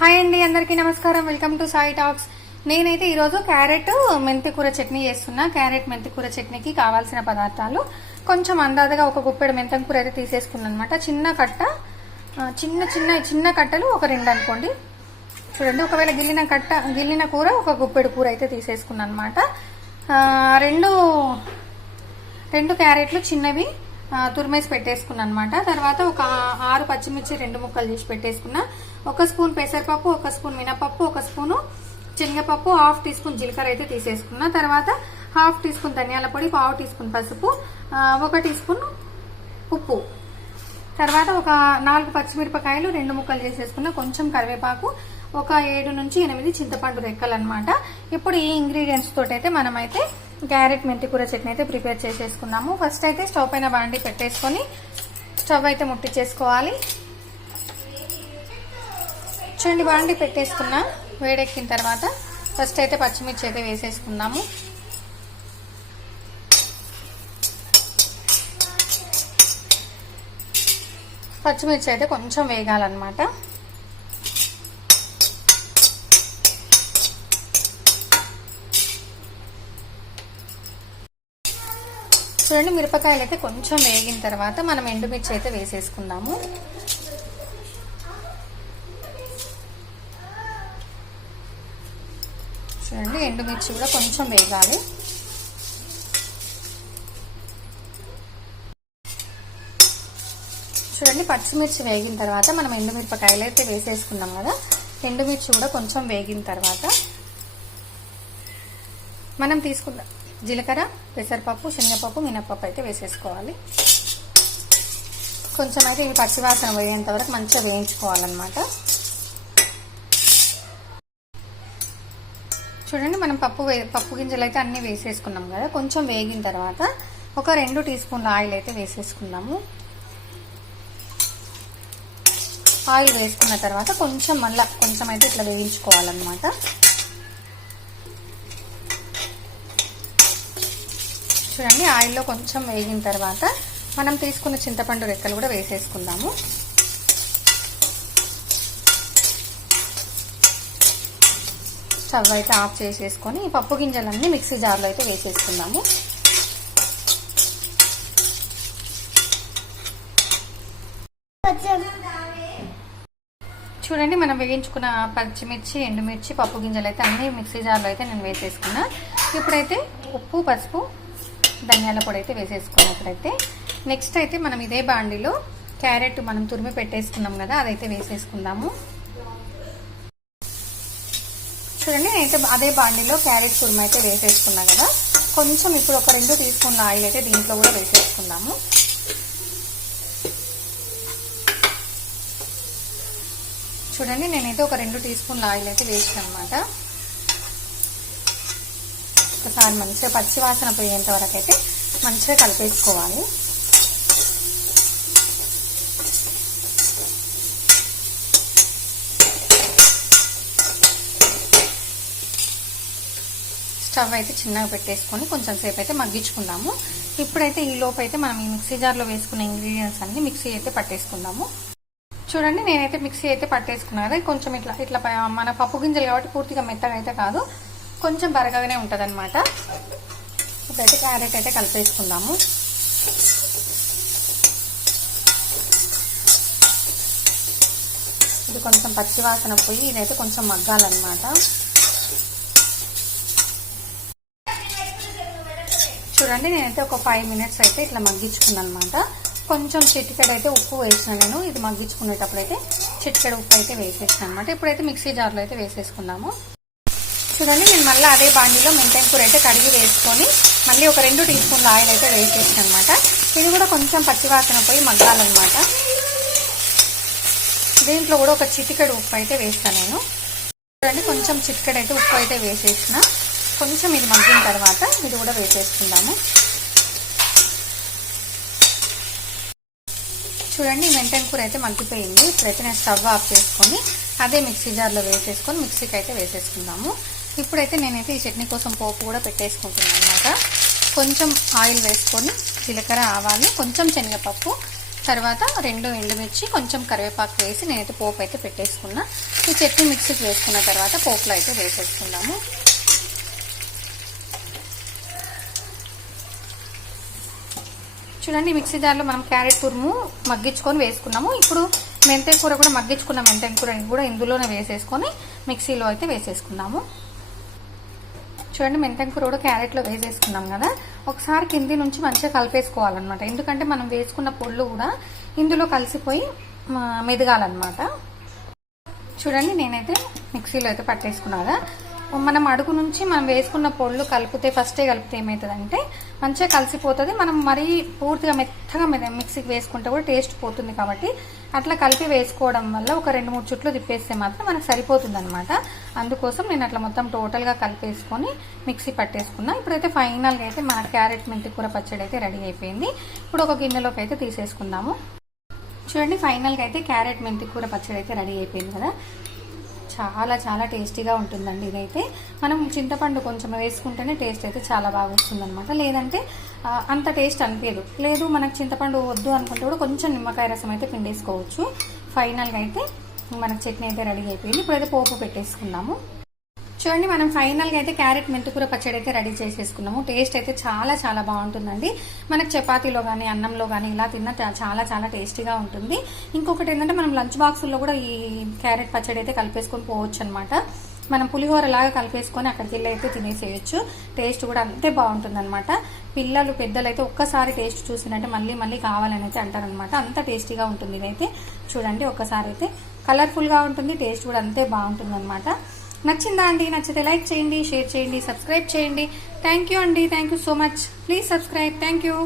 Hi అండి అందరికీ నమస్కారం. Welcome to Sai talks. నేనైతే ఈరోజు క్యారెట్ మెంతి కూర చట్నీ చేస్తున్నా. క్యారెట్ మెంతి కూర చట్నీకి కావాల్సిన పదార్థాలు కొంచెం అందాజగా ఒక గుప్పెడు మెంతం కూర అయితే తీసేసుకున్నాను అనమాట చిన్న కట్ట చిన్న చిన్న చిన్న కట్టలు ఒక రెండు అనుకోండి. చూడండి ఒకవేళ గిల్లిన కట్ట గిల్లిన కూర ఒక గుప్పెడు కూర అయితే తీసేసుకున్నాను అనమాట రెండు రెండు క్యారెట్లు చిన్నవి తురిమేసి పెట్టేసుకున్నా అనమాట తర్వాత ఒక ఆరు పచ్చిమిర్చి రెండు ముక్కలు చేసి పెట్టేసుకున్నా. ఒక స్పూన్ పెసరపప్పు ఒక స్పూన్ మినపప్పు ఒక స్పూను శనగపప్పు హాఫ్ టీ స్పూన్ జీలకర్ర అయితే తీసేసుకున్నా. తర్వాత హాఫ్ టీ స్పూన్ ధనియాల పొడి పావు టీ స్పూన్ పసుపు ఒక టీ స్పూన్ ఉప్పు. తర్వాత ఒక నాలుగు పచ్చిమిరపకాయలు రెండు ముక్కలు చేసేసుకున్న కొంచెం కరివేపాకు ఒక ఏడు నుంచి ఎనిమిది చింతపండు రెక్కలు అనమాట ఇప్పుడు ఈ ఇంగ్రీడియంట్స్ తోటైతే మనమైతే క్యారెట్ మెంతి కూర చట్నీ అయితే ప్రిపేర్ చేసేసుకున్నాము. ఫస్ట్ అయితే స్టవ్ పైన బాండి పెట్టేసుకొని స్టవ్ అయితే ముట్టించేసుకోవాలి చూడండి బాండి పెట్టేసుకున్నా వేడెక్కిన తర్వాత ఫస్ట్ అయితే పచ్చిమిర్చి అయితే వేసేసుకున్నాము. పచ్చిమిర్చి అయితే కొంచెం వేగాలన్నమాట. చూడండి మిరపకాయలు అయితే కొంచెం వేగిన తర్వాత మనం ఎండుమిర్చి అయితే వేసేసుకుందాము. చూడండి ఎండుమిర్చి కూడా కొంచెం వేగాలి. చూడండి పచ్చిమిర్చి వేగిన తర్వాత మనం ఎండుమిరపకాయలు అయితే వేసేసుకున్నాం కదా ఎండుమిర్చి కూడా కొంచెం వేగిన తర్వాత మనం తీసుకున్న జీలకర్ర పెసరపప్పు శనగపప్పు మినపప్పు అయితే వేసేసుకోవాలి. కొంచెం అయితే ఇవి పచ్చివాసన పోయేంత వరకు మంచిగా వేయించుకోవాలన్నమాట. చూడండి మనం పప్పు వే పప్పు గింజలు అయితే అన్నీ వేసేసుకున్నాం కదా. కొంచెం వేగిన తర్వాత ఒక రెండు టీ స్పూన్ల ఆయిల్ అయితే వేసేసుకున్నాము. ఆయిల్ వేసుకున్న తర్వాత కొంచెం మళ్ళీ కొంచెం అయితే ఇట్లా వేయించుకోవాలన్నమాట. చూడండి ఆయిల్లో కొంచెం వేగిన తర్వాత మనం తీసుకున్న చింతపండు రెక్కలు కూడా వేసేసుకుందాము. స్టవ్ అయితే ఆఫ్ చేసేసుకొని ఈ పప్పు గింజలన్నీ మిక్సీ జార్లో అయితే వేసేసుకుందాము. చూడండి మనం వేయించుకున్న పచ్చిమిర్చి ఎండుమిర్చి పప్పు గింజలు అయితే అన్ని మిక్సీ జార్లో అయితే నేను వేసేసుకున్నా. ఇప్పుడైతే ఉప్పు పసుపు ధనియాల పొడి అయితే వేసేసుకున్నప్పుడైతే నెక్స్ట్ అయితే మనం ఇదే బాండిలో క్యారెట్ మనం తురిమి పెట్టేసుకున్నాం కదా అదైతే వేసేసుకుందాము. చూడండి నేనైతే అదే బాండిలో క్యారెట్ తురిమి అయితే వేసేసుకున్నా కదా కొంచెం ఇప్పుడు ఒక రెండు తీసుకున్న ఆయిల్ అయితే దీంట్లో కూడా వేసేసుకుందాము. చూడండి నేనైతే ఒక రెండు టీ స్పూన్ల ఆయిల్ అయితే వేసాను అనమాట ఒకసారి మంచిగా పచ్చివాసన పోయేంత వరకు అయితే మంచిగా కలిపేసుకోవాలి. స్టవ్ అయితే చిన్నగా పెట్టేసుకొని కొంచెం సేపు అయితే మగ్గించుకుందాము. ఇప్పుడైతే ఈ లోపు అయితే మనం ఈ మిక్సీ జార్లో వేసుకున్న ఇంగ్రీడియంట్స్ అన్ని మిక్సీ అయితే పట్టేసుకుందాము. చూడండి నేనైతే మిక్సీ అయితే పట్టేసుకున్నాను. కదా కొంచెం ఇట్లా ఇట్లా మన పప్పు గింజలు కాబట్టి పూర్తిగా మెత్తగా అయితే కాదు. కొంచెం బరగగానే ఉంటుంది అనమాట ఇప్పుడైతే క్యారెట్ అయితే కలిపేసుకుందాము. ఇది కొంచెం పచ్చి వాసన పోయి ఇదైతే కొంచెం మగ్గాలన్నమాట. చూడండి నేనైతే ఒక ఫైవ్ మినిట్స్ అయితే ఇట్లా మగ్గించుకున్నాను అనమాట కొంచెం చిటికెడు అయితే ఉప్పు వేసిన నేను. ఇది మగ్గించుకునేటప్పుడు అయితే చిటికెడు ఉప్పు అయితే వేసేసాను అనమాట ఇప్పుడైతే మిక్సీ జార్లో అయితే వేసేసుకుందాము. చూడండి నేను మళ్ళీ అదే బాండీలో మెంతెం కూర అయితే కడిగి వేసుకొని మళ్ళీ ఒక రెండు టీ స్పూన్ల ఆయిల్ అయితే వేసేసాను అనమాట ఇది కూడా కొంచెం పచ్చివాసన పోయి మగ్గాలన్నమాట. దీంట్లో కూడా ఒక చిటికెడు ఉప్పు అయితే వేస్తాను నేను. చూడండి కొంచెం చిటికెడు అయితే ఉప్పు అయితే వేసేసిన. కొంచెం ఇది మగ్గిన తర్వాత ఇది కూడా వేసేసుకుందాము. చూడండి మెంటన్ కూర అయితే మగ్గిపోయింది. ఇప్పుడైతే నేను స్టవ్ ఆఫ్ చేసుకొని అదే మిక్సీ జార్లో వేసేసుకొని మిక్సీకి అయితే వేసేసుకుందాము. ఇప్పుడైతే నేనైతే ఈ చట్నీ కోసం పోపు కూడా పెట్టేసుకుంటున్నాను అనమాట కొంచెం ఆయిల్ వేసుకొని జీలకర్ర ఆవాలు కొంచెం శనగపప్పు తర్వాత రెండు ఎండుమిర్చి కొంచెం కరివేపాకు వేసి నేనైతే పోపు అయితే పెట్టేసుకున్నా. ఈ చట్నీ మిక్సీకి వేసుకున్న తర్వాత పోపులో అయితే వేసేసుకుందాము. చూడండి మిక్సీ జార్లో మనం క్యారెట్ తురుము మగ్గించుకొని వేసుకున్నాము. ఇప్పుడు మెంతే కూర కూడా మగ్గించుకున్న మెంతే కూరని కూడా ఇందులోనే వేసేసుకొని మిక్సీలో అయితే వేసేసుకున్నాము చూడండి మెంతం కూర కూడా క్యారెట్లో వేసేసుకున్నాం కదా. ఒకసారి కింది నుంచి మంచిగా కలిపేసుకోవాలన్నమాట. ఎందుకంటే మనం వేసుకున్న పొళ్ళు కూడా ఇందులో కలిసిపోయి మెదగాలన్నమాట. చూడండి నేనైతే మిక్సీలో అయితే పట్టేసుకున్నా కదా మనం అడుగు నుంచి మనం వేసుకున్న పొళ్ళు కలిపితే ఫస్టే కలిపితే ఏమవుతుందంటే మంచిగా కలిసిపోతుంది. మనం మరీ పూర్తిగా మెత్తగా మెద- మిక్సీకి వేసుకుంటే కూడా టేస్ట్ పోతుంది కాబట్టి అట్లా కలిపి వేసుకోవడం వల్ల ఒక రెండు మూడు చుట్లు తిప్పేస్తే మాత్రం మనకు సరిపోతుంది అనమాట అందుకోసం నేను అట్లా మొత్తం టోటల్గా కలిపేసుకొని మిక్సీ పట్టేసుకున్నా. ఇప్పుడైతే ఫైనల్గా అయితే మన క్యారెట్ మెంతి కూర పచ్చడి అయితే రెడీ అయిపోయింది. ఇప్పుడు ఒక గిన్నెలోకి అయితే తీసేసుకుందాము. చూడండి ఫైనల్గా అయితే క్యారెట్ మెంతి కూర పచ్చడి అయితే రెడీ అయిపోయింది కదా. చాలా చాలా టేస్టీగా ఉంటుందండి ఇదైతే. మనం చింతపండు కొంచెం వేసుకుంటేనే టేస్ట్ అయితే చాలా బాగా వస్తుందన్నమాట. లేదంటే అంత టేస్ట్ అనిపించదు. లేదు మనకు చింతపండు వద్దు అనుకుంటే కూడా కొంచెం నిమ్మకాయ రసం అయితే పిండేసుకోవచ్చు. ఫైనల్గా అయితే మనకు చట్నీ అయితే రెడీ అయిపోయింది. ఇప్పుడైతే పోపు పెట్టేసుకున్నాము చూడండి మనం ఫైనల్గా అయితే క్యారెట్ మెంతికూర పచ్చడి అయితే రెడీ చేసేసుకున్నాము. టేస్ట్ అయితే చాలా చాలా బాగుంటుందండి. మనకు చపాతీలో కానీ అన్నంలో కానీ ఇలా తిన్న చాలా చాలా టేస్టీగా ఉంటుంది. ఇంకొకటి ఏంటంటే మనం లంచ్ బాక్సుల్లో కూడా ఈ క్యారెట్ పచ్చడి అయితే కలిపేసుకొని పోవచ్చు అనమాట మనం పులిహోర లాగా కలిపేసుకొని అక్కడికి వెళ్ళి అయితే తినేసేయచ్చు. టేస్ట్ కూడా అంతే బాగుంటుందన్నమాట. పిల్లలు పెద్దలు అయితే ఒక్కసారి టేస్ట్ చూసినట్టే మళ్ళీ మళ్ళీ కావాలని అయితే అంటారనమాట అంత టేస్టీగా ఉంటుంది ఇదైతే. చూడండి ఒక్కసారి అయితే. కలర్ఫుల్గా ఉంటుంది టేస్ట్ కూడా అంతే బాగుంటుంది నచ్చిందా అండి? నచ్చితే లైక్ చేయండి షేర్ చేయండి సబ్స్క్రైబ్ చేయండి. థ్యాంక్ యూ అండి. Thank you so much please subscribe thank you